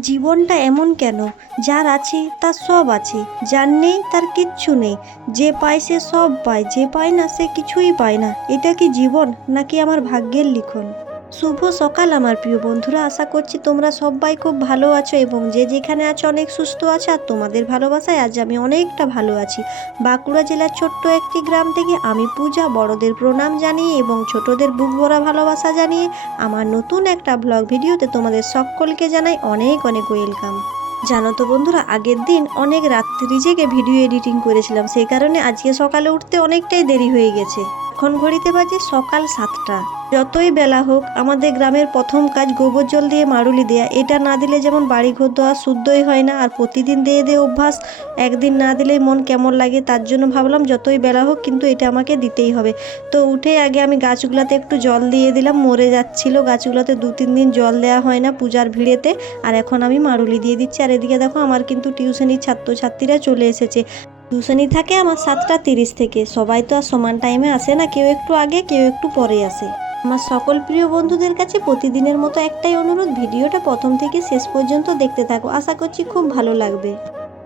জীবনটা এমন কেন? যার আছে, তার সব আছে। যার নেই, তার কিচ্ছু নেই। যে পায়, সে সব পায়। যে পায় না, সে কিছুই পায় না। এটা কি জীবন, নাকি আমার ভাগ্যের লিখন? শুভ সকাল আমার প্রিয় বন্ধুরা, আশা করছি তোমরা সবাই খুব ভালো আছো এবং যে যেখানে আছো অনেক সুস্থ আছো আর তোমাদের ভালোবাসায় আজ আমি অনেকটা ভালো আছি। বাঁকুড়া জেলার ছোট্ট একটি গ্রাম থেকে আমি পূজা, বড়দের প্রণাম জানিয়ে এবং ছোটদের বুক ভরা ভালোবাসা জানিয়ে আমার নতুন একটা ব্লগ ভিডিওতে তোমাদের সকলকে জানাই অনেক অনেক ওয়েলকাম। জানো তো বন্ধুরা, আগের দিন অনেক রাত্রি জেগে ভিডিও এডিটিং করেছিলাম, সেই কারণে আজকে সকালে উঠতে অনেকটাই দেরি হয়ে গেছে। এখন ঘড়িতে বাজে? সকাল সাতটা। যতই বেলা হোক, আমাদের গ্রামের প্রথম কাজ গোবর জল দিয়ে মারুলি দেয়া। এটা না দিলে যেমন বাড়ি ঘর দেওয়া শুদ্ধই হয় না, আর প্রতিদিন দিয়ে দিয়ে অভ্যাস একদিন না দিলেই মন কেমন লাগে তার জন্য ভাবলাম যতই বেলা হোক, কিন্তু এটা আমাকে দিতেই হবে। তো উঠে আগে আমি গাছগুলোতে একটু জল দিয়ে দিলাম, মরে যাচ্ছিল। গাছগুলোতে দু তিন দিন জল দেওয়া হয় না পূজার ভিড়েতে, আর এখন আমি মারুলি দিয়ে দিচ্ছি। আর এদিকে দেখো, আমার কিন্তু টিউশনির ছাত্রছাত্রীরা চলে এসেছে। টিউশনি থাকে, আমার সাতটা তিরিশ থেকে। সবাই তো আর সমান টাইমে আসে না, কেউ একটু আগে, কেউ একটু পরে আসে। আমার সকল প্রিয় বন্ধুদের কাছে প্রতিদিনের মতো একটাই অনুরোধ, ভিডিওটা প্রথম থেকে শেষ পর্যন্ত দেখতে থাকো। আশা করছি খুব ভালো লাগবে।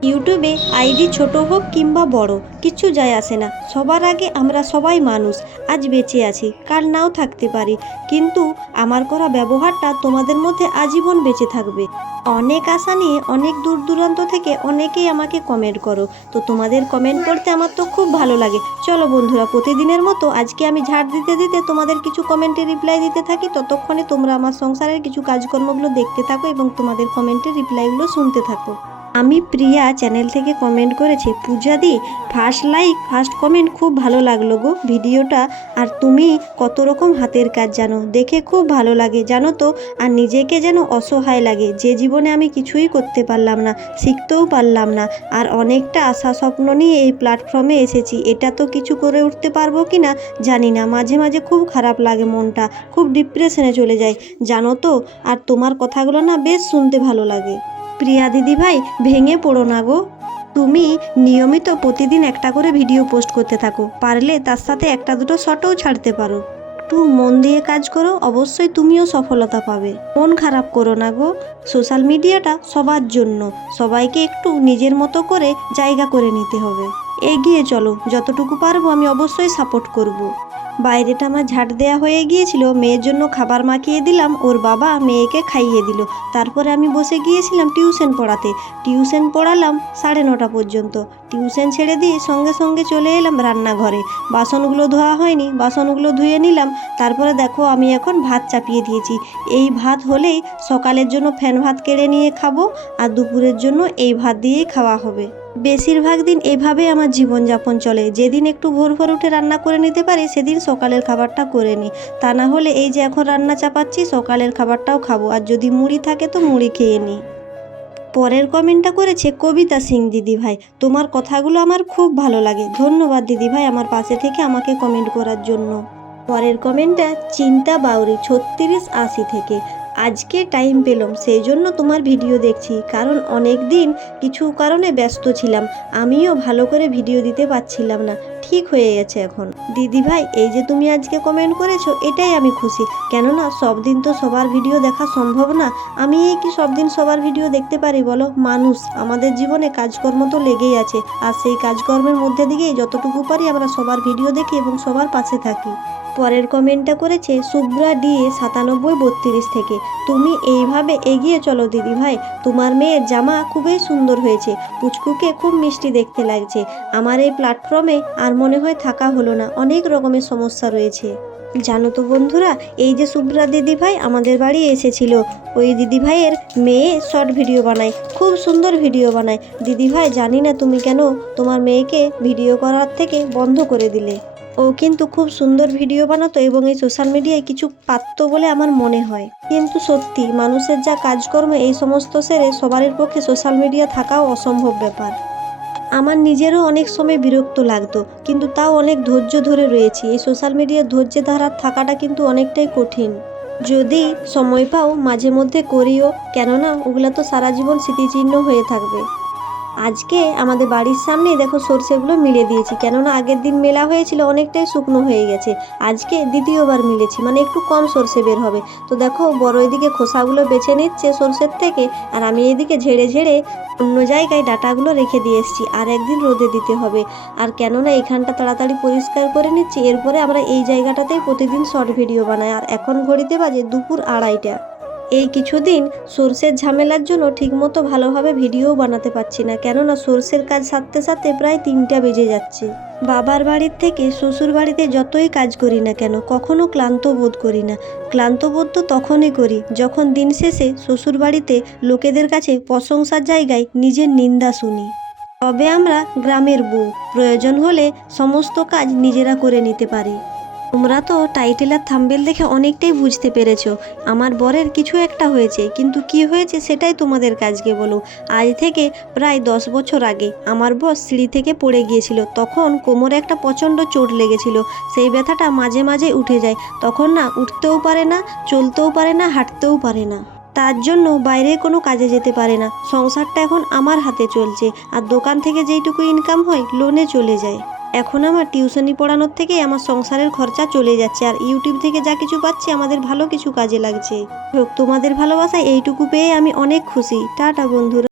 ইউটিউবে আইডি ছোট হোক কিংবা বড় কিচ্ছু যায় আসে না। সবার আগে আমরা সবাই মানুষ, আজ বেঁচে আছি, কাল নাও থাকতে পারি। কিন্তু আমার করা ব্যবহারটা তোমাদের মধ্যে আজীবন বেঁচে থাকবে। অনেক আশা নিয়ে, অনেক দূর দূরান্ত থেকে অনেকেই আমাকে কমেন্ট করো। তো তোমাদের কমেন্ট করতে আমার তো খুব ভালো লাগে। চলো বন্ধুরা, প্রতিদিনের মতো আজকে আমি ঝাড় দিতে দিতে তোমাদের কিছু কমেন্টের রিপ্লাই দিতে থাকি। ততক্ষণে তোমরা আমার সংসারের কিছু কাজকর্মগুলো দেখতে থাকো এবং তোমাদের কমেন্টের রিপ্লাইগুলো শুনতে থাকো। আমি প্রিয়া চ্যানেল থেকে কমেন্ট করেছে পূজা দি ফার্স্ট লাইক ফার্স্ট কমেন্ট খুব ভালো লাগল গো ভিডিওটা। আর তুমি কত রকম হাতের কাজ জানো, দেখে খুব ভালো লাগে জানো তো? আর নিজেকে যেন অসহায় লাগে, যে জীবনে আমি কিছুই করতে পারলাম না, শিখতেও পারলাম না। আর অনেকটা আশা স্বপ্ন নিয়ে এই প্ল্যাটফর্মে এসেছি, এটা তো কিছু করে উঠতে পারব কি না জানি না। মাঝে মাঝে খুব খারাপ লাগে মনটা, খুব ডিপ্রেশনে চলে যায়, জানো তো? আর তোমার কথাগুলো না বেশ শুনতে ভালো লাগে। প্রিয়া দিদি ভাই ভেঙে পড়ো না গো। তুমি নিয়মিত প্রতিদিন একটা করে ভিডিও পোস্ট করতে থাকো, পারলে তার সাথে একটা দুটো শটও ছাড়তে পারো। একটু মন দিয়ে কাজ করো, অবশ্যই তুমিও সফলতা পাবে। মন খারাপ করো না গো, সোশ্যাল মিডিয়াটা সবার জন্য, সবাইকে একটু নিজের মতো করে জায়গা করে নিতে হবে। এগিয়ে চলো, যতটুকু পারব আমি অবশ্যই সাপোর্ট করব। বাইরেটা আমার ঝাড় দেয়া হয়ে গিয়েছিল, মেয়ের জন্য খাবার মাখিয়ে দিলাম, ওর বাবা মেয়েকে খাইয়ে দিল। তারপরে আমি বসে গিয়েছিলাম টিউশন পড়াতে। টিউশন পড়ালাম সাড়ে নটা পর্যন্ত। টিউশন ছেড়ে দিয়ে সঙ্গে সঙ্গে চলে এলাম রান্নাঘরে। বাসনগুলো ধোয়া হয়নি, বাসনগুলো ধুয়ে নিলাম। তারপরে দেখো আমি এখন ভাত চাপিয়ে দিয়েছি। এই ভাত হলেই সকালের জন্য ফ্যান ভাত কেড়ে নিয়ে খাব, আর দুপুরের জন্য এই ভাত দিয়েই খাওয়া হবে। বেশিরভাগ দিন এভাবে আমার জীবনযাপন চলে। যেদিন একটু ভোর ভোর উঠে রান্না করে নিতে পারি, সেদিন সকালের খাবারটা করে নিই। তা না হলে এই যে এখন রান্না চাপাচ্ছি, সকালের খাবারটাও খাব। আর যদি মুড়ি থাকে তো মুড়ি খেয়ে নিই। পরের কমেন্টটা করেছে কবিতা সিং দিদি ভাই। তোমার কথাগুলো আমার খুব ভালো লাগে। ধন্যবাদ দিদি ভাই আমার পাশে থেকে আমাকে কমেন্ট করার জন্য। পরের কমেন্টটা, চিন্তা বাউরি ছত্রিশ আশি থেকে। আজকে টাইম পেলাম, সেই জন্য তোমার ভিডিও দেখছি, কারণ অনেক দিন কিছু কারণে ব্যস্ত ছিলাম, আমিও ভালো করে ভিডিও দিতে পারছিলাম না, ঠিক হয়ে গেছে এখন। দিদি ভাই এই যে তুমি আজকে কমেন্ট করেছ, এটাই আমি খুশি, কেননা সব দিন তো সবার ভিডিও দেখা সম্ভব না, আমি এই কি সব দিন সবার ভিডিও দেখতে পারি বলো? মানুষ, আমাদের জীবনে কাজকর্ম তো লেগেই আছে, আর সেই কাজকর্মের মধ্যে দিয়েই যতটুকু পারি আমরা সবার ভিডিও দেখি এবং সবার পাশে থাকি। পরের কমেন্টটা করেছে শুভ্রা ডিএ সাতানব্বই বত্রিশ থেকে। তুমি এইভাবে এগিয়ে চলো দিদি ভাই, তোমার মেয়ের জামা খুবই সুন্দর হয়েছে, পুচকুকে খুব মিষ্টি দেখতে লাগছে। আমার এই প্ল্যাটফর্মে আর মনে হয় থাকা হলো না, অনেক রকমের সমস্যা রয়েছে। জানো তো বন্ধুরা, এই যে শুভ্রা দিদি ভাই আমাদের বাড়ি এসেছিল, ওই দিদি ভাইয়ের মেয়ে শর্ট ভিডিও বানায়, খুব সুন্দর ভিডিও বানায়। দিদি ভাই, জানি না তুমি কেন তোমার মেয়েকে ভিডিও করার থেকে বন্ধ করে দিলে। ও কিন্তু খুব সুন্দর ভিডিও বানাতো এবং এই সোশ্যাল মিডিয়ায় কিছু পারত বলে আমার মনে হয়। কিন্তু সত্যি, মানুষের যা কাজকর্ম, এই সমস্ত সেরে সবারই পক্ষে সোশ্যাল মিডিয়া থাকাও অসম্ভব ব্যাপার। আমার নিজেরও অনেক সময় বিরক্ত লাগতো, কিন্তু তাও অনেক ধৈর্য ধরে রয়েছি। এই সোশ্যাল মিডিয়ার ধৈর্য ধারা থাকাটা কিন্তু অনেকটাই কঠিন। যদি সময় পাও, মাঝে মধ্যে করিও, কেননা ওগুলা তো সারা জীবন স্মৃতিচিহ্ন হয়ে থাকবে। আজকে আমাদের বাড়ির সামনেই দেখো সর্ষেগুলো মিলে দিয়েছি, কেননা আগের দিন মেলা হয়েছিল, অনেকটাই শুকনো হয়ে গেছে। আজকে দ্বিতীয়বার মিলেছি মানে একটু কম সর্ষে বের হবে। তো দেখো, বড় এদিকে খোসাগুলো বেছে নিচ্ছে সর্ষের থেকে, আর আমি এদিকে ঝেড়ে ঝেড়ে অন্য জায়গায় ডাটাগুলো রেখে দিয়ে এসেছি, আর একদিন রোদে দিতে হবে। আর কেননা এখানটা তাড়াতাড়ি পরিষ্কার করে নিচ্ছি, এরপরে আমরা এই জায়গাটাতেই প্রতিদিন শর্ট ভিডিও বানাই, আর এখন ঘড়িতে বাজে দুপুর আড়াইটা। এই কিছুদিন সর্ষের ঝামেলার জন্য ঠিকমতো ভালোভাবে ভিডিও বানাতে পারছি না, কেননা সর্ষের কাজ সারতে সাথে প্রায় তিনটা বেজে যাচ্ছে। বাবার বাড়ির থেকে শ্বশুর বাড়িতে যতই কাজ করি না কেন, কখনো ক্লান্ত বোধ করি না। ক্লান্ত বোধ তো তখনই করি যখন দিন শেষে শ্বশুর বাড়িতে লোকেদের কাছে প্রশংসার জায়গায় নিজের নিন্দা শুনি। তবে আমরা গ্রামের বউ, প্রয়োজন হলে সমস্ত কাজ নিজেরা করে নিতে পারি। তোমরা তো টাইটেল আর থাম্বেল দেখে অনেকটাই বুঝতে পেরেছ। আমার বরের কিছু একটা হয়েছে, কিন্তু কি হয়েছে সেটাই তোমাদের কাজকে বলো। আজ থেকে প্রায় দশ বছর আগে আমার বস সিঁড়ি থেকে পড়ে গিয়েছিল, তখন কোমরে একটা প্রচণ্ড চোট লেগেছিল, সেই ব্যথাটা মাঝে মাঝে উঠে যায়। তখন না উঠতেও পারে না, চলতেও পারে না, হাঁটতেও পারে না। তার জন্য বাইরে কোনো কাজে যেতে পারে না। সংসারটা এখন আমার হাতে চলছে, আর দোকান থেকে যেইটুকু ইনকাম হয় লোনে চলে যায়। এখন আমার টিউশনি পড়ানোর থেকে আমার সংসারের খরচা চলে যাচ্ছে আর ইউটিউব থেকে যা কিছু পাচ্ছি আমাদের ভালো কিছু কাজে লাগছে। তোমাদের ভালোবাসা এইটুকু পেয়ে আমি অনেক খুশি। টাটা, বন্ধুরা।